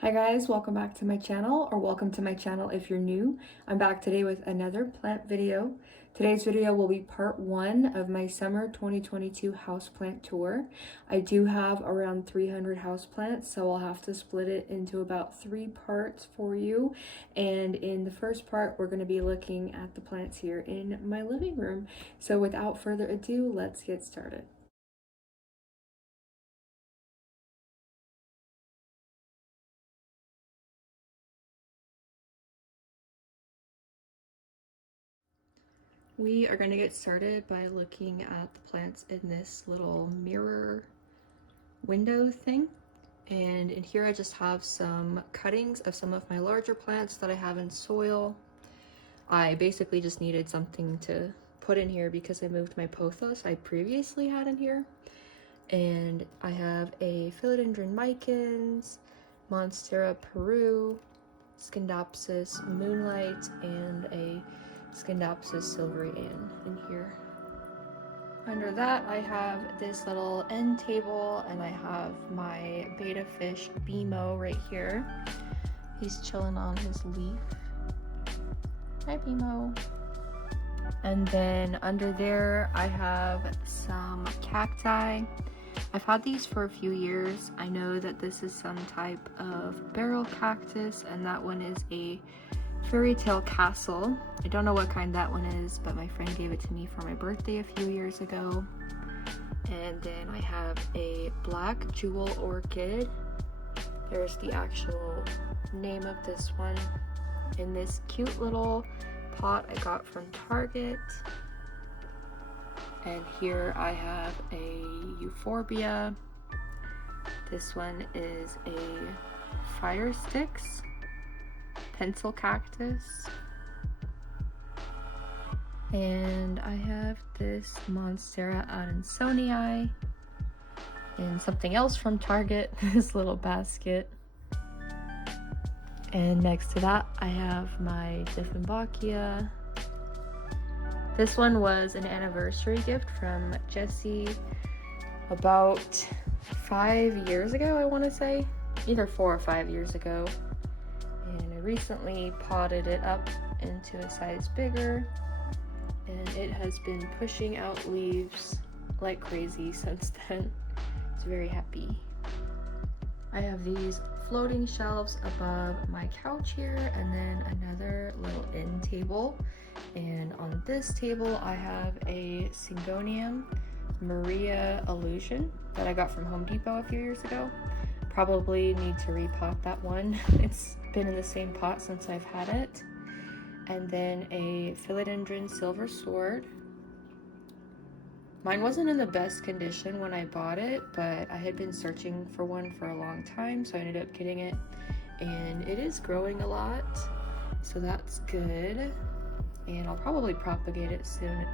Hi guys, welcome back to my channel, or welcome to my channel if you're new. I'm back today with another plant video. Today's video will be part 1 of my summer 2022 houseplant tour. I do have around 300 houseplants, so I'll have to split it into about 3 parts for you. And in the first part, we're going to be looking at the plants here in my living room. So without further ado, let's get started. We are going to get started by looking at the plants in this little mirror window thing. And in here I just have some cuttings of some of my larger plants that I have in soil. I basically just needed something to put in here because I moved my pothos I previously had in here. And I have a Philodendron micans, Monstera Peru, Scindapsus Moonlight, and a Scindapsus Silvery Ann in here. Under that, I have this little end table, and I have my betta fish Bimo right here. He's chilling on his leaf. Hi, Bimo. And then under there, I have some cacti. I've had these for a few years. I know that this is some type of barrel cactus, and that one is a Fairy Tale Castle. I don't know what kind that one is, but my friend gave it to me for my birthday a few years ago. And then I have a black jewel orchid. There's the actual name of this one in this cute little pot I got from Target. And here I have a euphorbia. This one is a fire sticks pencil cactus. And I have this Monstera Adansonii and something else from Target, this little basket. And next to that, I have my Dieffenbachia. This one was an anniversary gift from Jessie about 5 years ago, I want to say. Either 4 or 5 years ago. And I recently potted it up into a size bigger, and it has been pushing out leaves like crazy since then. It's very happy. I have these floating shelves above my couch here, and then another little end table. And on this table I have a Syngonium Maria Illusion that I got from Home Depot a few years ago. Probably need to repot that one. It's been in the same pot since I've had it. And then a Philodendron Silver Sword. Mine wasn't in the best condition when I bought it, but I had been searching for one for a long time, so I ended up getting it. And it is growing a lot, so that's good. And I'll probably propagate it soon.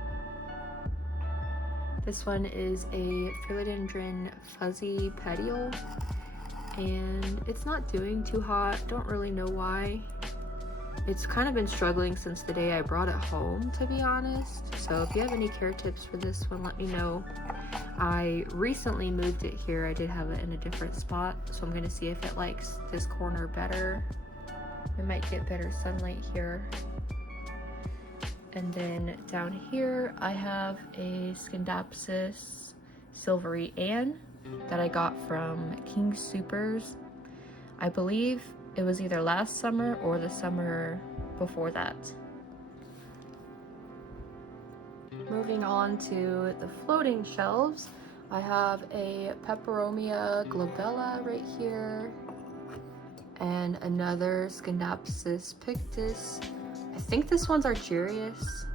This one is a Philodendron Fuzzy Petiole. And it's not doing too hot. Don't really know why. It's kind of been struggling since the day I brought it home, to be honest. So if you have any care tips for this one, let me know. I recently moved it here. I did have it in a different spot, so I'm going to see if it likes this corner better. We might get better sunlight here. And then down here I have a Scindapsus Silvery Ann that I got from King Supers. I believe it was either last summer or the summer before that. Moving on to the floating shelves, I have a Peperomia glabella right here and another Scindapsus pictus. I think this one's Argyrius.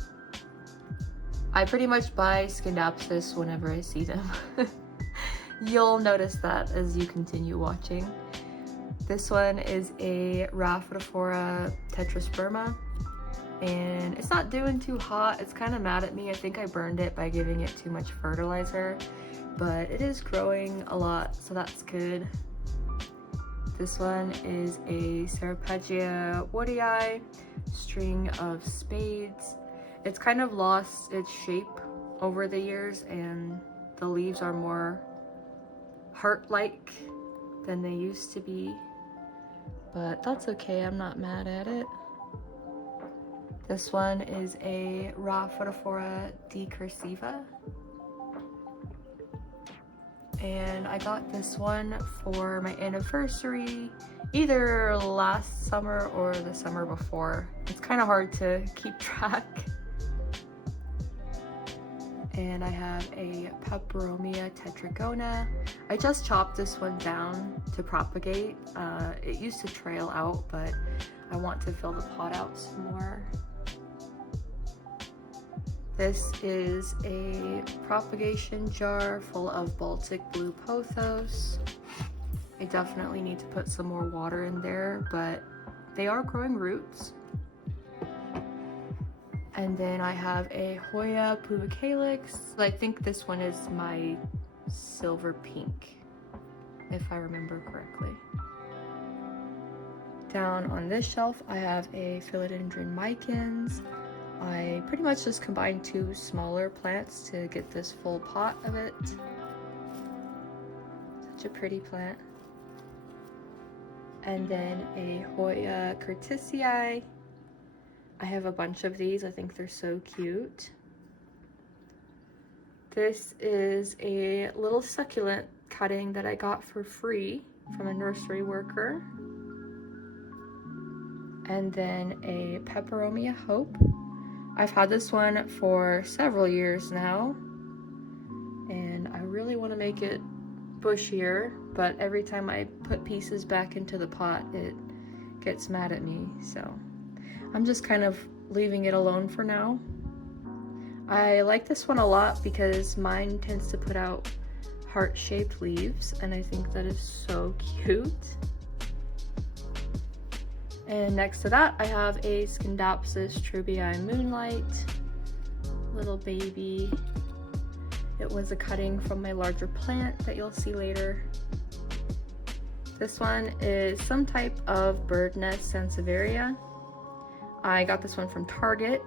I pretty much buy Scindapsus whenever I see them. You'll notice that as you continue watching. This one is a Rhaphidophora tetrasperma, and it's not doing too hot. It's kind of mad at me. I think I burned it by giving it too much fertilizer, but it is growing a lot, so that's good. This one is a Ceropegia woodii, string of spades. It's kind of lost its shape over the years, and the leaves are more heart-like than they used to be. but that's okay, I'm not mad at it. This one is a Rhaphidophora decursiva. And I got this one for my anniversary, either last summer or the summer before. It's kind of hard to keep track. And I have a Peperomia tetragona. I just chopped this one down to propagate. It used to trail out, but I want to fill the pot out some more. This is a propagation jar full of Baltic blue pothos. I definitely need to put some more water in there, but they are growing roots. And then I have a Hoya pubicalyx. I think this one is my silver pink, if I remember correctly. Down on this shelf, I have a Philodendron micans. I pretty much just combined two smaller plants to get this full pot of it. Such a pretty plant. And then a Hoya curtisii. I have a bunch of these. I think they're so cute. This is a little succulent cutting that I got for free from a nursery worker. And then a Peperomia hope. I've had this one for several years now, and I really want to make it bushier, but every time I put pieces back into the pot, it gets mad at me, so I'm just kind of leaving it alone for now. I like this one a lot because mine tends to put out heart-shaped leaves, and I think that is so cute. And next to that, I have a Scindapsus trubii moonlight, little baby. It was a cutting from my larger plant that you'll see later. This one is some type of bird nest sansevieria. I got this one from Target.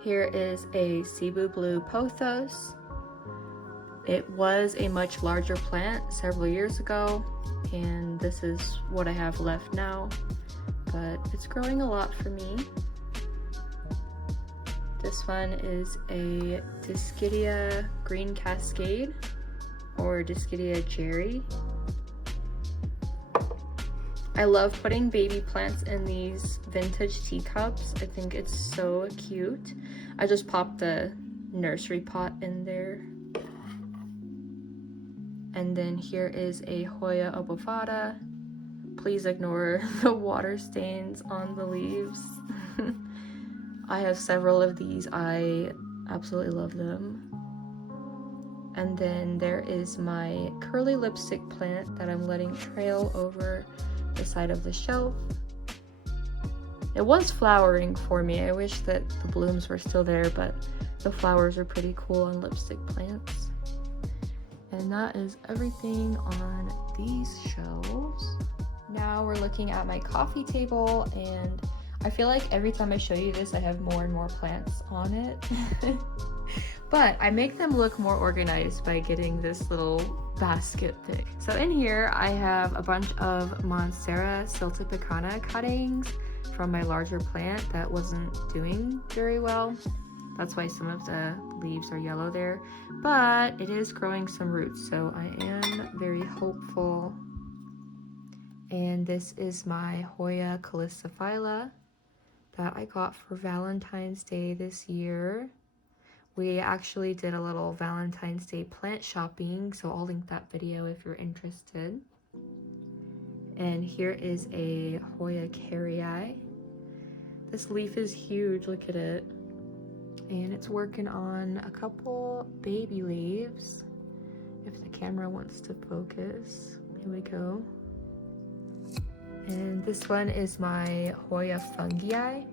Here is a Cebu blue pothos. It was a much larger plant several years ago, and this is what I have left now, but it's growing a lot for me. This one is a Dischidia green cascade, or Dischidia Jerry. I love putting baby plants in these vintage teacups. I think it's so cute. I just popped the nursery pot in there. And then here is a Hoya obovata. Please ignore the water stains on the leaves. I have several of these. I absolutely love them. And then there is my curly lipstick plant that I'm letting trail over the side of the shelf. It was flowering for me. I wish that the blooms were still there, but the flowers are pretty cool on lipstick plants. And that is everything on these shelves. Now we're looking at my coffee table, and I feel like every time I show you this, I have more and more plants on it. But I make them look more organized by getting this little basket thing. So in here, I have a bunch of Monstera Siltipicana cuttings from my larger plant that wasn't doing very well. That's why some of the leaves are yellow there, but it is growing some roots, so I am very hopeful. And this is my Hoya calliciphylla that I got for Valentine's Day this year. We actually did a little Valentine's Day plant shopping, so I'll link that video if you're interested. And here is a Hoya carrii. This leaf is huge, look at it. And it's working on a couple baby leaves. If the camera wants to focus, here we go. And this one is my Hoya fungii.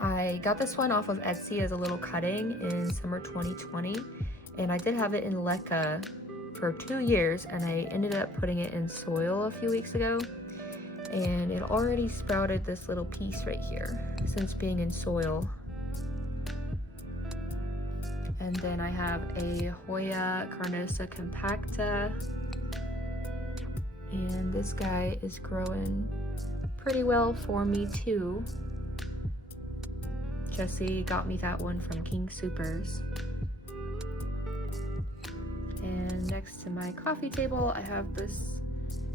I got this one off of Etsy as a little cutting in summer 2020, and I did have it in leca for 2 years, and I ended up putting it in soil a few weeks ago, and it already sprouted this little piece right here since being in soil. And then I have a Hoya Carnosa compacta. And this guy is growing pretty well for me too. Jesse got me that one from King Soopers. And next to my coffee table, I have this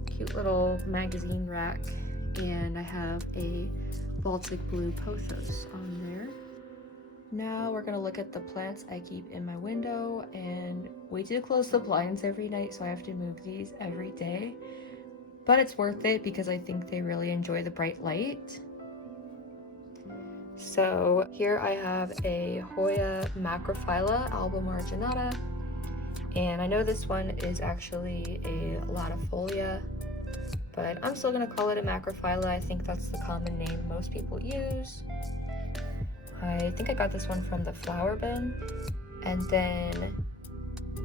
cute little magazine rack, and I have a Baltic blue pothos on there. Now we're gonna look at the plants I keep in my window, and we do close the blinds every night, so I have to move these every day. But it's worth it because I think they really enjoy the bright light. So here I have a Hoya Macrophylla alba marginata, and I know this one is actually a latifolia, but I'm still gonna call it a Macrophylla. I think that's the common name most people use. I think I got this one from the flower bin. And then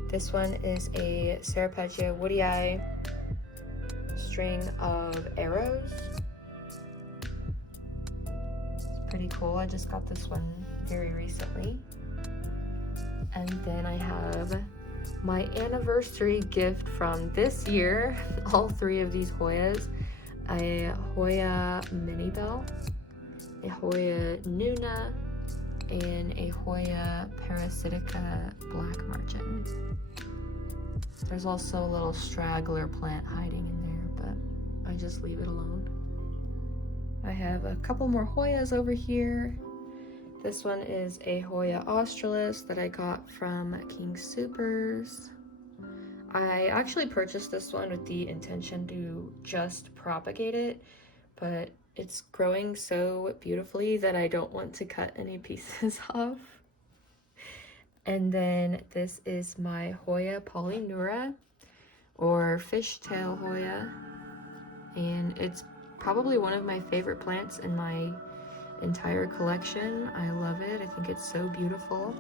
this one is a Ceropegia woodii string of arrows. It's pretty cool. I just got this one very recently. And then I have my anniversary gift from this year, all three of these Hoyas, a Hoya Minibel, a Hoya Nuna, and a Hoya Parasitica black margin. There's also a little straggler plant hiding in there, but I just leave it alone. I have a couple more Hoyas over here. This one is a Hoya Australis that I got from King Soopers. I actually purchased this one with the intention to just propagate it, but it's growing so beautifully that I don't want to cut any pieces off. And then this is my Hoya Polyneura, or fishtail Hoya, and it's probably one of my favorite plants in my entire collection. I love it. I think it's so beautiful.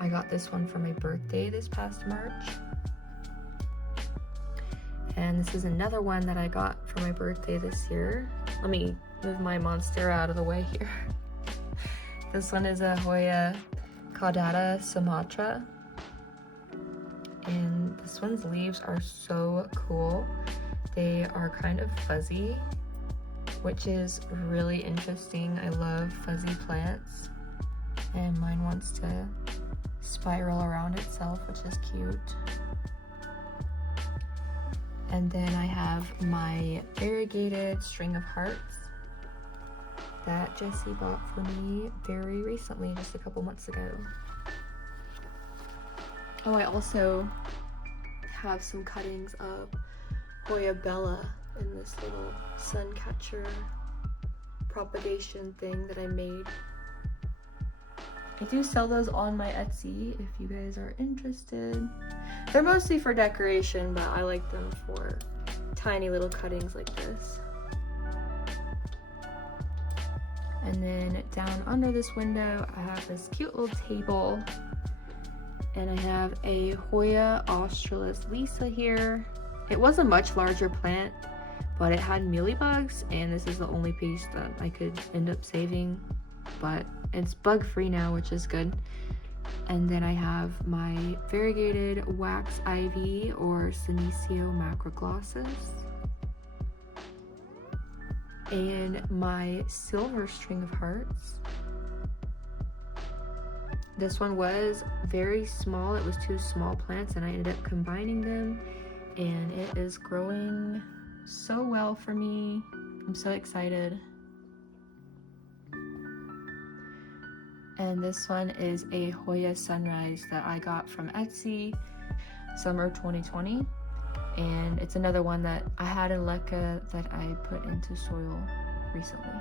I got this one for my birthday this past March. And this is another one that I got for my birthday this year. Let me move my Monstera out of the way here. This one is a Hoya Caudata Sumatra. And this one's leaves are so cool. They are kind of fuzzy, which is really interesting. I love fuzzy plants, and mine wants to spiral around itself, which is cute. And then I have my variegated string of hearts that Jesse bought for me very recently, just a couple months ago. Oh, I also have some cuttings of Hoya Bella in this little sun catcher propagation thing that I made. I do sell those on my Etsy if you guys are interested. They're mostly for decoration, but I like them for tiny little cuttings like this. And then down under this window, I have this cute little table, and I have a Hoya Australis Lisa here. It was a much larger plant, but it had mealybugs, and this is the only piece that I could end up saving, but it's bug-free now, which is good. And then I have my variegated wax ivy, or Senecio macroglossus, and my silver string of hearts. This one was very small. It was two small plants, and I ended up combining them, and it is growing so well for me. I'm so excited. And this one is a Hoya Sunrise that I got from Etsy summer 2020, and it's another one that I had in leca that I put into soil recently.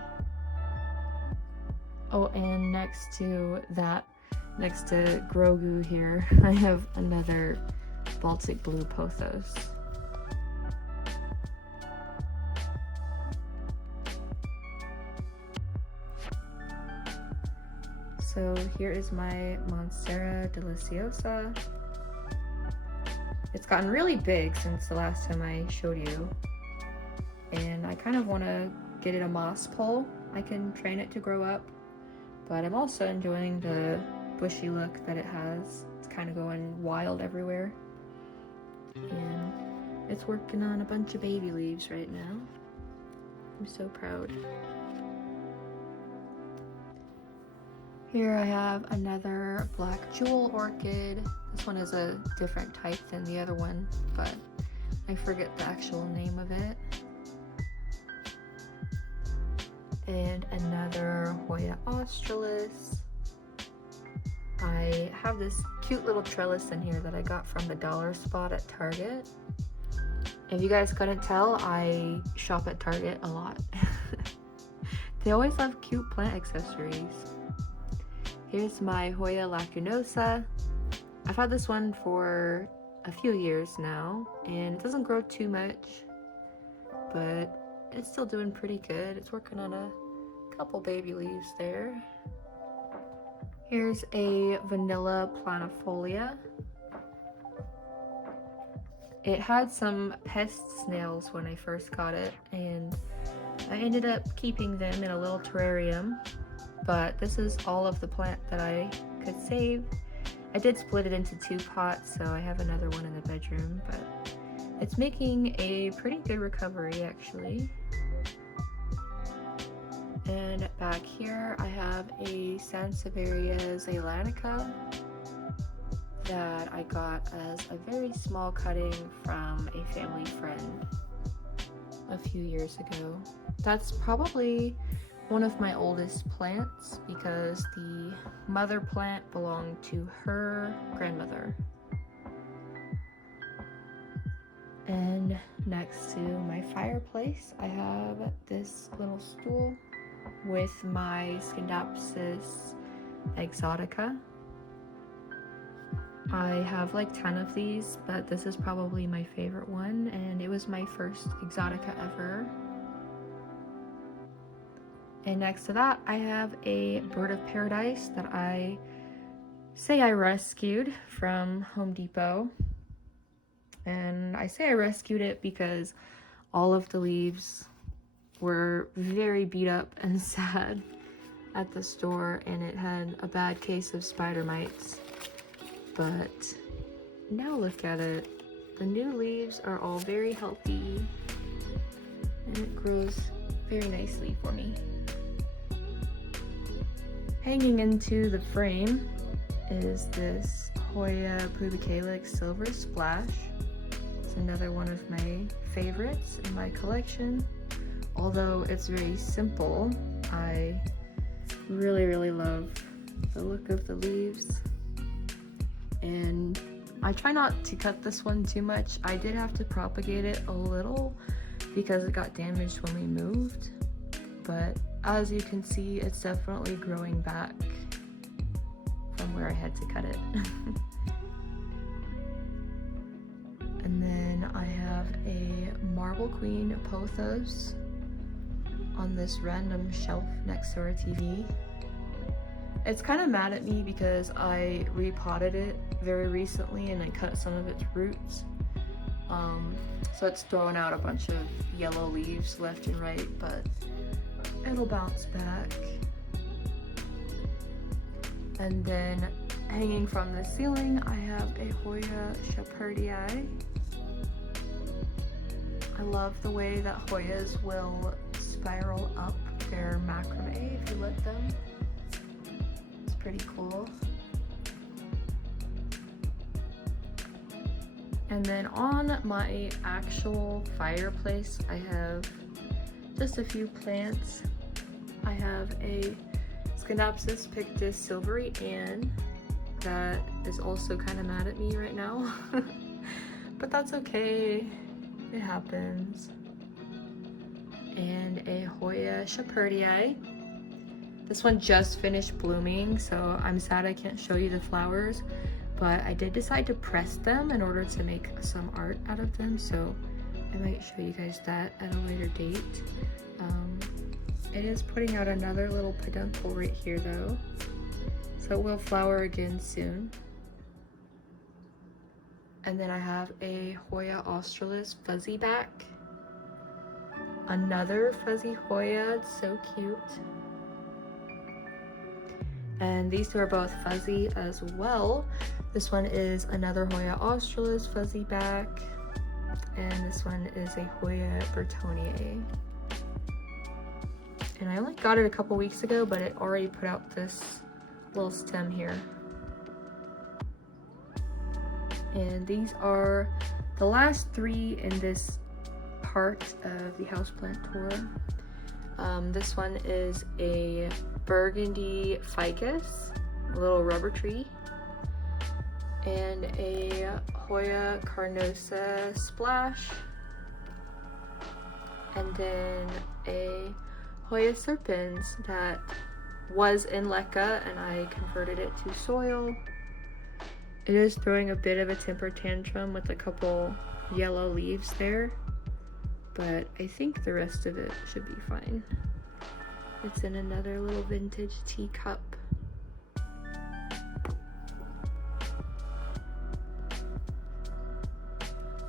Oh, and next to that, next to Grogu here, I have another Baltic blue pothos. So here is my Monstera Deliciosa. It's gotten really big since the last time I showed you, and I kind of want to get it a moss pole. I can train it to grow up, but I'm also enjoying the bushy look that it has. It's kind of going wild everywhere. And it's working on a bunch of baby leaves right now. I'm so proud. Here I have another black jewel orchid. This one is a different type than the other one, but I forget the actual name of it. And another Hoya Australis. I have this cute little trellis in here that I got from the dollar spot at Target. If you guys couldn't tell, I shop at Target a lot. They always have cute plant accessories. Here's my Hoya Lacunosa. I've had this one for a few years now, and it doesn't grow too much, but it's still doing pretty good. It's working on a couple baby leaves there. Here's a vanilla planifolia. It had some pest snails when I first got it, and I ended up keeping them in a little terrarium, but this is all of the plant that I could save. I did split it into 2 pots, so I have another one in the bedroom, but it's making a pretty good recovery actually. And back here I have a Sansevieria zeylanica that I got as a very small cutting from a family friend a few years ago. That's probably one of my oldest plants because the mother plant belonged to her grandmother. And next to my fireplace, I have this little stool with my Scindapsus exotica. I have like 10 of these, but this is probably my favorite one, and it was my first exotica ever. And next to that, I have a bird of paradise that I say I rescued from Home Depot. And I say I rescued it because all of the leaves were very beat up and sad at the store, and it had a bad case of spider mites. But now look at it. The new leaves are all very healthy, and it grows very nicely for me. Hanging into the frame is this Hoya Pubicalyx Silver Splash. It's another one of my favorites in my collection. Although it's very simple, I really love the look of the leaves. And I try not to cut this one too much. I did have to propagate it a little because it got damaged when we moved. But as you can see, it's definitely growing back from where I had to cut it. And then I have a Marble Queen pothos on this random shelf next to our TV. It's kind of mad at me because I repotted it very recently and I cut some of its roots. So it's throwing out a bunch of yellow leaves left and right, but it'll bounce back. And then hanging from the ceiling, I have a Hoya Shepherdii. I love the way that Hoyas will spiral up their macrame if you let them. It's pretty cool. And then on my actual fireplace, I have just a few plants. I have a Scindapsus pictus silvery Ann that is also kind of mad at me right now. But that's okay, it happens. And a Hoya Shepherdii. This one just finished blooming, so I'm sad I can't show you the flowers, but I did decide to press them in order to make some art out of them, so I might show you guys that at a later date. It is putting out another little peduncle right here though, so it will flower again soon. And then I have a Hoya Australis fuzzy back. Another fuzzy Hoya, it's so cute. And these two are both fuzzy as well. This one is another Hoya Australis fuzzy back, and this one is a Hoya Bertonier. And I only got it a couple weeks ago, but it already put out this little stem here. And these are the last three in this part of the houseplant tour. This one is a burgundy ficus, a little rubber tree, and a Hoya carnosa splash, and then a Hoya serpens that was in leca and I converted it to soil. It is throwing a bit of a temper tantrum with a couple yellow leaves there, but I think the rest of it should be fine. It's in another little vintage teacup.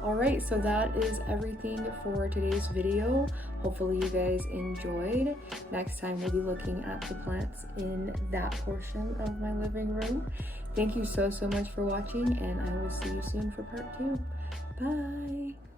Alright, so that is everything for today's video. Hopefully you guys enjoyed. Next time we'll be looking at the plants in that portion of my living room. Thank you so much for watching, and I will see you soon for part 2. Bye!